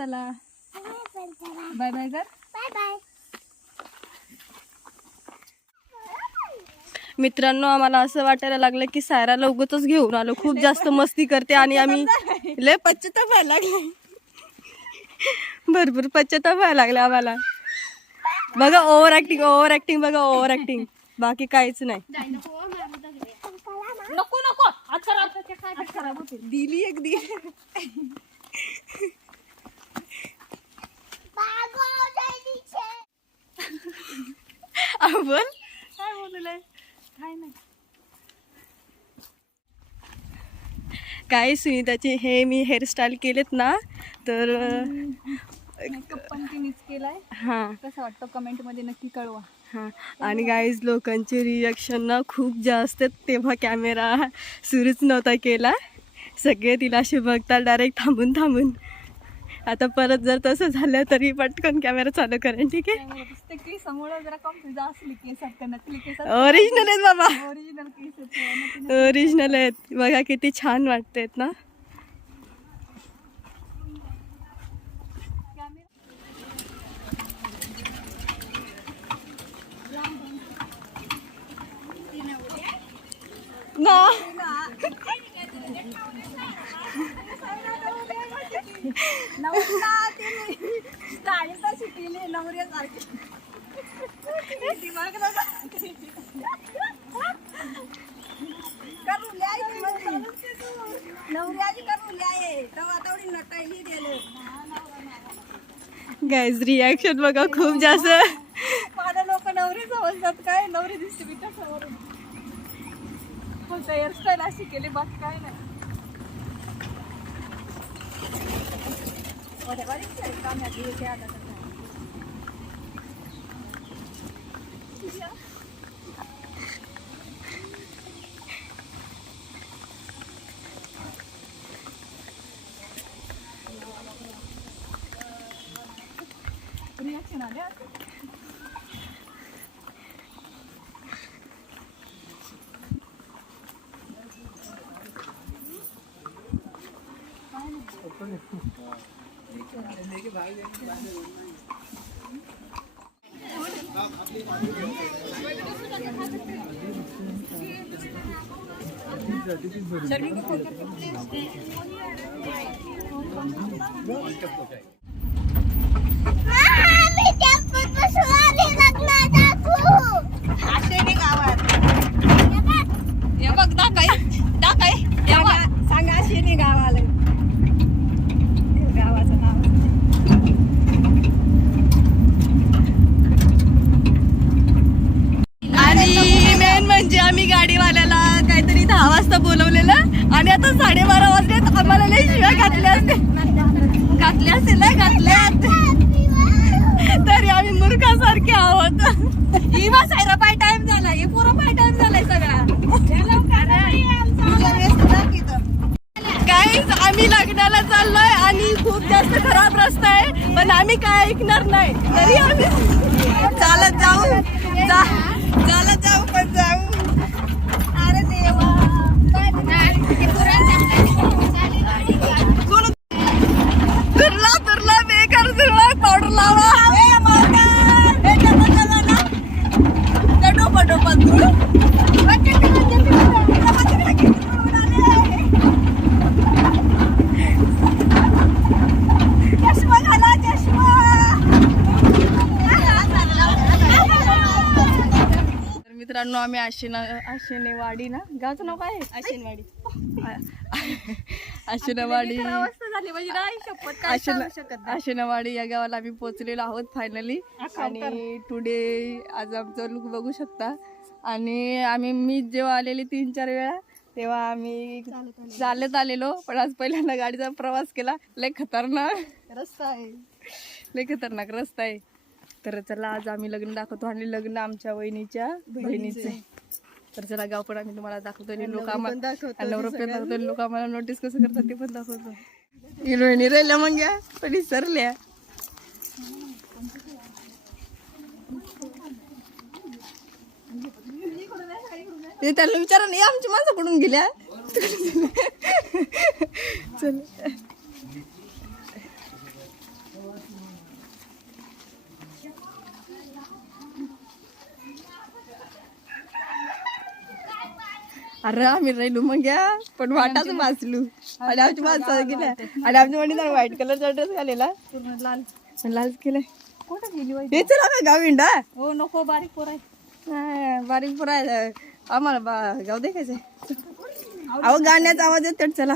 चला bye bye कर. Bye bye. मित्रांनो, आम्हाला असं वाटायला लागलं की सायराला उगतच घेऊन आलो. खूप जास्त मस्ती करते आणि आम्ही लय पश्चाताप व्हायला लागले. भरपूर पश्चाताप व्हायला लागला आम्हाला. बघा ओव्हर ऍक्टिंग बघा ओव्हर ऍक्टिंग, बाकी काहीच नाही. नको नको हात खराब होते. दिली एक दिली. बोल काय बोललंय काय नाही. काय सुनीताचे हे मी हेअरस्टाईल केलेत ना, तर मेकअप पण तिनेच केलाय. हां कसं वाटतं कमेंट मध्ये नक्की कळवा. हां. आणि गाईज लोकांचे रिॲक्शन ना खूप जास्त. तेव्हा कॅमेरा सुरूच नव्हता केला, सगळे तिला असे बघतात डायरेक्ट थांबून थांबून. आता परत जर तसं झालं तरी पटकन कॅमेरा चालू करेन, ठीक आहे. केस समोर जरा कम तुझा असली केस आहेत का नकली केस ओरिजिनल आहेत बाबा, ओरिजिनल केस आहेत. ओरिजिनल आहेत. बघा किती छान वाटतेत ना. गाईज रिॲक्शन बघा खूप जास्त. माझ्या लोक नवरी समजतात काय, नवरी दिसते मी समोरून. फक्त हेअरस्टाईल अशी केली, बाकी काय नाही. रिॲक्शन आले. सांगा अशी गावाला गावाचं नाव. आणि मेन म्हणजे आम्ही गाडीवाल्याला काहीतरी 10 वाजता बोलवलेलं आणि आता 12:30 वाजलेत. आम्हाला लई शिव्या घातल्या असेल ना, घातल्यात तरी आम्ही मूर्खासारखे आहोत. इवा सायरा पाय टाइम झाला, हे पुरा पाय टाइम झालाय सगळा. काहीच आम्ही लग्नाला चाललोय आणि खूप जास्त खराब रस्ता आहे, पण आम्ही काय ऐकणार नाही. तरी आम्ही चालत जाऊ पण जाऊ. अरे देवा तुरला बेकार तुरला पावडर लावा. डोपा धुळ मित्रांनो, आम्ही आशेनेवाडी ना, गावचं नाव काय आहे? आशेनेवाडी आशेनेवाडी या गावाला आम्ही पोहोचलेलो आहोत फायनली. आणि टुडे आज आमचं लुक बघू शकता. आणि मी जेव्हा आलेली 3-4 वेळा, तेव्हा आम्ही चालत आलेलो, पण आज पहिल्यांदा गाडीचा प्रवास केला. लय खतरनाक रस्ता आहे. तर चला आज आम्ही लग्न दाखवतो, आणि लग्न आमच्या वहिनीच्या बहिणीचे. तर चला गाव पण आम्ही तुम्हाला दाखवतो, आणि लोक आम्हाला लोक आम्हाला नोटीस कसं करतात ते पण दाखवतो. हिरोईनी राहिल्या मग घ्या पण विसरल्या. ते त्याला विचारा नाही, आमची माणसं कुठून गेल्या. चल अरे आम्ही राहिलो मग घ्या पण वाटाच वाचलू आणि आमची माणसं गेल्या आणि आमच्या वडील व्हाईट कलरचा ड्रेस घालेला पूर्ण लाल लाल केलाय. कुठं गेली बाई? हे चला ना गाव इंडा हो नको बारीक पोर आहे. बारीक पुराय आम्हाला गाव देखायचंय. अहो गाण्याचा आवाज येतो चला.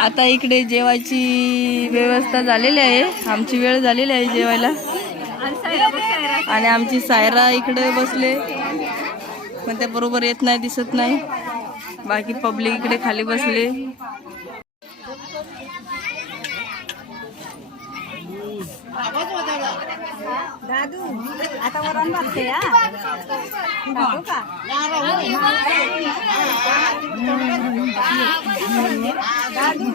आता इकडे जेवायची व्यवस्था झालेली आहे. आमची वेळ झालेली आहे जेवायला आणि आमची सायरा इकडे बसले पण त्या बरोबर येत नाही दिसत नाही. बाकी पब्लिक इकडे खाली बसले. दादू आता वरण बघते या दादू का दादू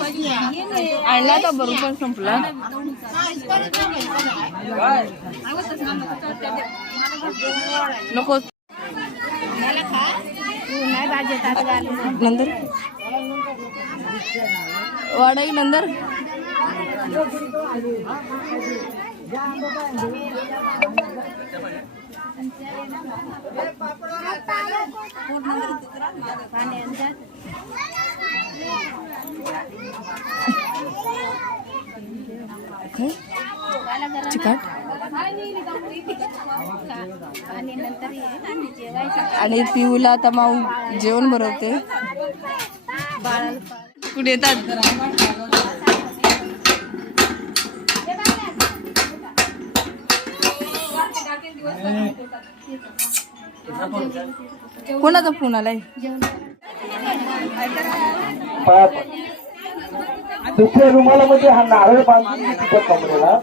आणला तर बरोबर संपला. नको नंतर वाडाई नंतर चिकट आणि पिऊला आता माऊ जेवण भरवते. कुठे येतात कोणाचा फोन आलाय? दुसऱ्या रुमाला मध्ये हा नारळ बांधून तिच्या कमरेला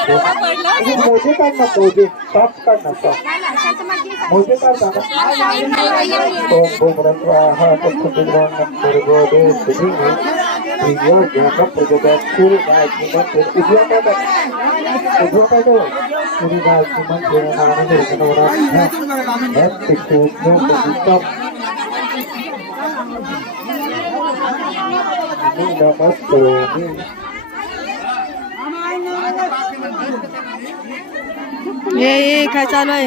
मोजे काढ ना मोजे सॉफ्ट काढ ना सॉफ्ट मोजे काढ ना ओम भूमरं स्वाहा तत्सवितुर्वरेण्यं भर्गो देवस्य धीमहि धियो यो न प्रचोदयात् सूर्यगायत्री मंत्रेण उजव्या पाठो सूर्यगायत्री मंत्रेण नामनिर्गुणवराभ्यां हस्तिष्ठोऽग्नौ प्रदीप्तम् नमस्करोमि ये काय चालू आहे?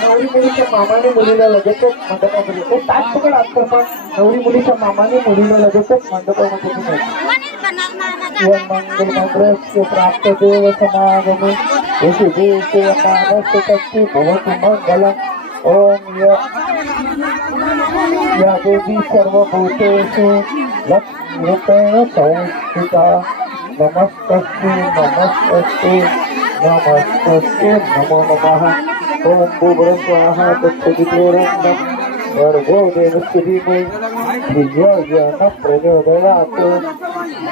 नवरी मुलीच्या मामाने मुलीला लगेचच मंडपामध्ये ते ताट पकड असतं पण नवरी मुलीच्या मामाने मुलीला लगेचच मंडपामध्ये मंगलमंगलस्य प्राप्त देव समागमे यशुदेशे मानस्य तस्ति भवतु मंगलम् ओम या देवी सर्वभूतेषु लक्ष्मीरूपेण संस्थिता नमस्तस्ते नमस्तस्ते नमस्तस्ते नमो नमः ओम भूर्भुवः स्वः तत्सवितुर्वरेण्यं भर्गो देवस्य धीमहि धियो यो न प्रचोदयात्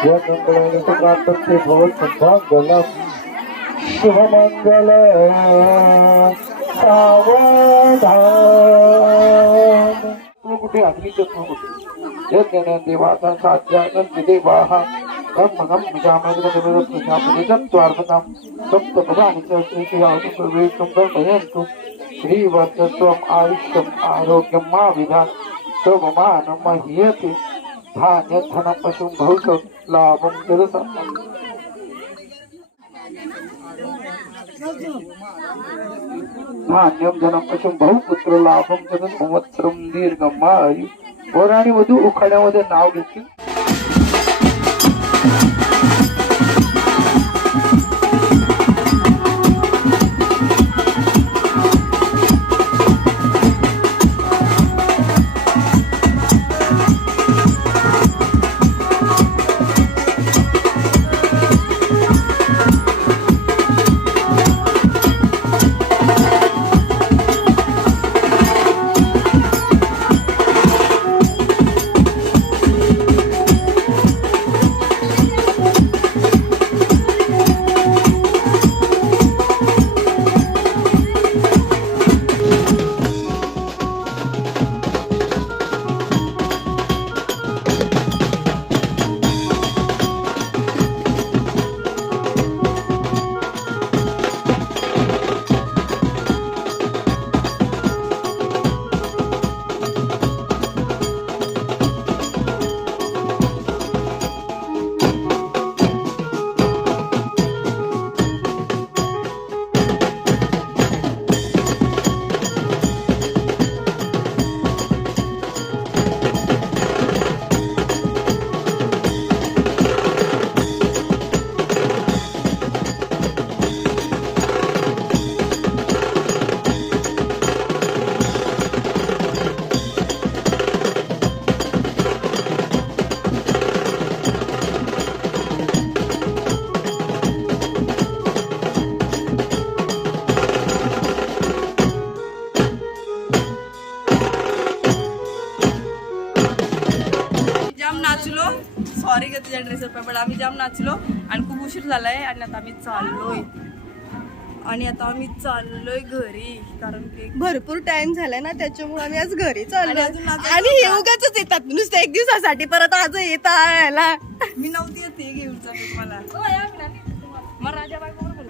यन्मङ्गलं सुप्राप्तस्य भवतु मंगलम् शुभमङ्गल सावधान कुठे अग्नीच्या कुठे यज्ञ देवाचा साध्यानं देवाः ब्रह्मगं विजामग्रदेव प्रजापतिं स्वार्थतां सप्तपदानि च श्रीयावतु सर्वेषां दर्शयन्तु श्रीवर्चस्वम् आयुष्यम् आरोग्यं मा विधात् शोभमानं मह्यते धान्यधनं पशुं भविष्यत् लाभं जलसम् धान्यं धनं पशुं बहुपुत्र लाभं जलं संवत्सरं दीर्घमायु वर आणि वधू उखाड्यामध्ये नाव घेतील. तिच्या ड्रेसवर पाय पडला. आम्ही जाम नाचलो आणि खूप उशीर झालाय आणि आता आम्ही चाललोय घरी, कारण की भरपूर टाइम झालाय ना, त्याच्यामुळे आम्ही आज घरी चाललो. आणि हे उगाचच येतात नुसतं एक दिवसासाठी, परत आज येत यायला. मी नव्हती येते घेऊन चालू मला. मग राजा बायको बरोबर